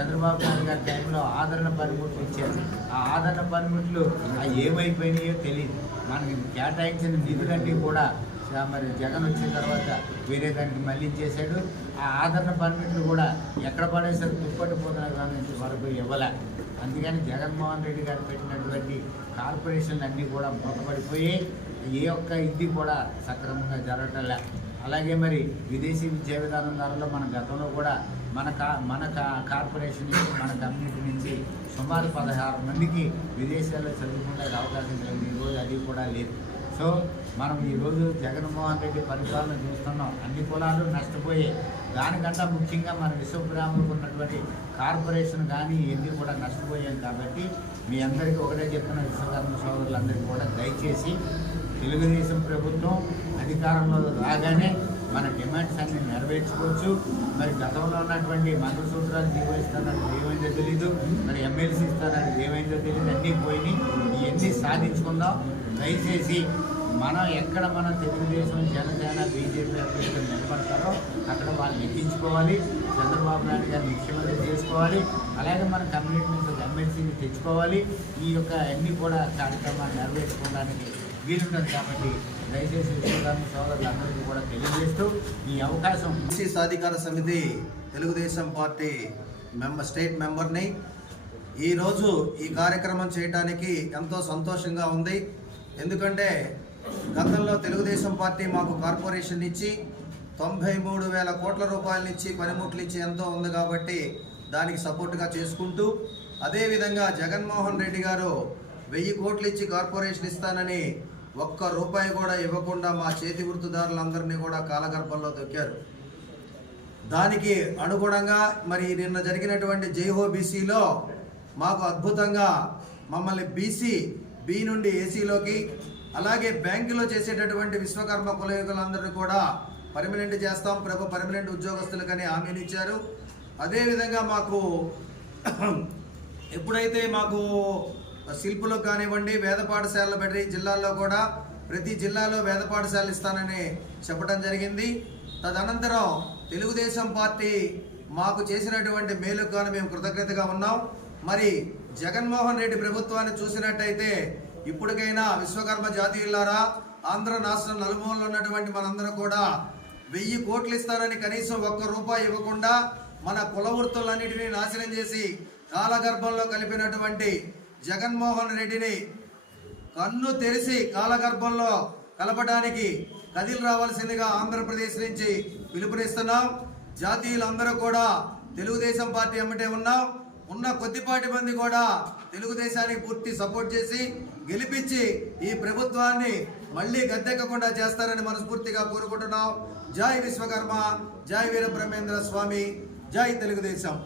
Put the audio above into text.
చంద్రబాబు నాయుడు గారి టైంలో ఆదరణ పనిముట్లు ఇచ్చారు. ఆ ఆదరణ పనిముట్లు ఏమైపోయినాయో తెలియదు. మనకి కేటాయించిన నిధులన్నీ కూడా మరి జగన్ వచ్చిన తర్వాత వేరే దానికి మళ్ళించేశాడు. ఆ ఆదరణ పనిముట్లు కూడా ఎక్కడ పడేసారు, దుప్పటి పోతున్న నుంచి వరకు ఇవ్వలే. అందుకని జగన్మోహన్ రెడ్డి గారు పెట్టినటువంటి కార్పొరేషన్లు అన్నీ కూడా మూతపడిపోయి ఏ ఒక్క ఇది కూడా సక్రమంగా జరగటంలే. అలాగే మరి విదేశీ విద్యా విధానం ధరలో మన గతంలో కూడా మన కార్పొరేషన్ నుంచి మన కమ్యూనిటీ నుంచి సుమారు 16 మందికి విదేశాల్లో చదువుకునే అవకాశం కలిగింది. ఈరోజు అది కూడా లేదు. సో మనం ఈరోజు జగన్మోహన్ రెడ్డి పరిపాలన చూస్తున్నాం. అన్ని కులాలు నష్టపోయే దానికంటే ముఖ్యంగా మన విశ్వబ్రాహ్మణులకు ఉన్నటువంటి కార్పొరేషన్ కానీ ఇవన్నీ కూడా నష్టపోయాం. కాబట్టి మీ అందరికీ ఒకటే చెప్తున్న విశ్వకర్మ సోదరులందరికీ కూడా దయచేసి తెలుగుదేశం ప్రభుత్వం అధికారంలో రాగానే మన డిమాండ్స్ అన్ని నెరవేర్చుకోవచ్చు. మరి గతంలో ఉన్నటువంటి మంగళసూత్రాలు జీవో ఇస్తానని ఏమైందో తెలీదు, మరి ఎమ్మెల్సీ ఇస్తానని ఏమైందో తెలియదు, అన్నీ పోయినాయి. ఇవన్నీ సాధించుకుందాం. దయచేసి మనం ఎక్కడ మన తెలుగుదేశం జనసేన బీజేపీ అభ్యర్థులు నిలబడతారో అక్కడ వాళ్ళు నెగ్గించుకోవాలి. చంద్రబాబు నాయుడు గారిని ముఖ్యమంత్రి చేసుకోవాలి. అలాగే మన కమ్యూనిటీ నుంచి ఒక ఎమ్మెల్సీని తెచ్చుకోవాలి. ఈ యొక్క అన్ని కూడా కార్యక్రమాలు నెరవేర్చుకోవడానికి వీలుంటుంది. కాబట్టి దయచేసి విశ్వకర్మ సోదరులందరికీ కూడా తెలియజేస్తూ ఈ అవకాశం బీసీ సాధికార సమితి తెలుగుదేశం పార్టీ స్టేట్ మెంబర్ని ఈరోజు ఈ కార్యక్రమం చేయడానికి ఎంతో సంతోషంగా ఉంది. ఎందుకంటే గతంలో తెలుగుదేశం పార్టీ మాకు కార్పొరేషన్ ఇచ్చి 93,000 కోట్ల రూపాయలనిచ్చి పనిముట్లు ఇచ్చి ఎంతో ఉంది. కాబట్టి దానికి సపోర్ట్గా చేసుకుంటూ అదేవిధంగా జగన్మోహన్ రెడ్డి గారు 1000 కోట్లు ఇచ్చి కార్పొరేషన్ ఇస్తానని ఒక్క రూపాయి కూడా ఇవ్వకుండా మా చేతి గుర్తుదారులందరినీ కూడా కాలగర్భంలో దొక్కారు. దానికి అనుగుణంగా మరి నిన్న జరిగినటువంటి జైహో బీసీలో మాకు అద్భుతంగా మమ్మల్ని బీసీ బి నుండి ఏసీలోకి, అలాగే బ్యాంకులో చేసేటటువంటి విశ్వకర్మ కులయుగులందరినీ కూడా పర్మనెంట్ చేస్తాం, పర్మనెంట్ ఉద్యోగస్తులకని హామీని ఇచ్చారు. అదేవిధంగా మాకు ఎప్పుడైతే మాకు శిల్పులకు కానివ్వండి వేద పాఠశాలలు పెట్టి జిల్లాల్లో కూడా ప్రతి జిల్లాలో వేద పాఠశాలలు ఇస్తానని చెప్పడం జరిగింది. తదనంతరం తెలుగుదేశం పార్టీ మాకు చేసినటువంటి మేలుకు గాను మేము కృతజ్ఞతగా ఉన్నాం. మరి జగన్మోహన్ రెడ్డి ప్రభుత్వాన్ని చూసినట్టయితే ఇప్పటికైనా విశ్వకర్మ జాతీయులారా, ఆంధ్ర రాష్ట్రం నలుమూలలో ఉన్నటువంటి మనందరూ కూడా 1000 కోట్లు ఇస్తానని కనీసం ఒక్క రూపాయి ఇవ్వకుండా మన కుల వృత్తులన్నిటినీ నాశనం చేసి కాలగర్భంలో కలిపినటువంటి జగన్మోహన్ రెడ్డిని కన్ను తెరిచి కాలగర్భంలో కలపడానికి కదిలి రావాల్సిందిగా ఆంధ్రప్రదేశ్ నుంచి పిలుపునిస్తున్నాం. జాతీయులందరూ కూడా తెలుగుదేశం పార్టీ ఎమ్మటే ఉన్నాం. ఉన్న కొద్దిపాటి మంది కూడా తెలుగుదేశానికి పూర్తి సపోర్ట్ చేసి గెలిపించి ఈ ప్రభుత్వాన్ని మళ్ళీ గద్దెక్కకుండా చేస్తారని మనస్ఫూర్తిగా కోరుకుంటున్నాం. జై విశ్వకర్మ, జై వీరబ్రహ్మేంద్ర స్వామి, జై తెలుగుదేశం.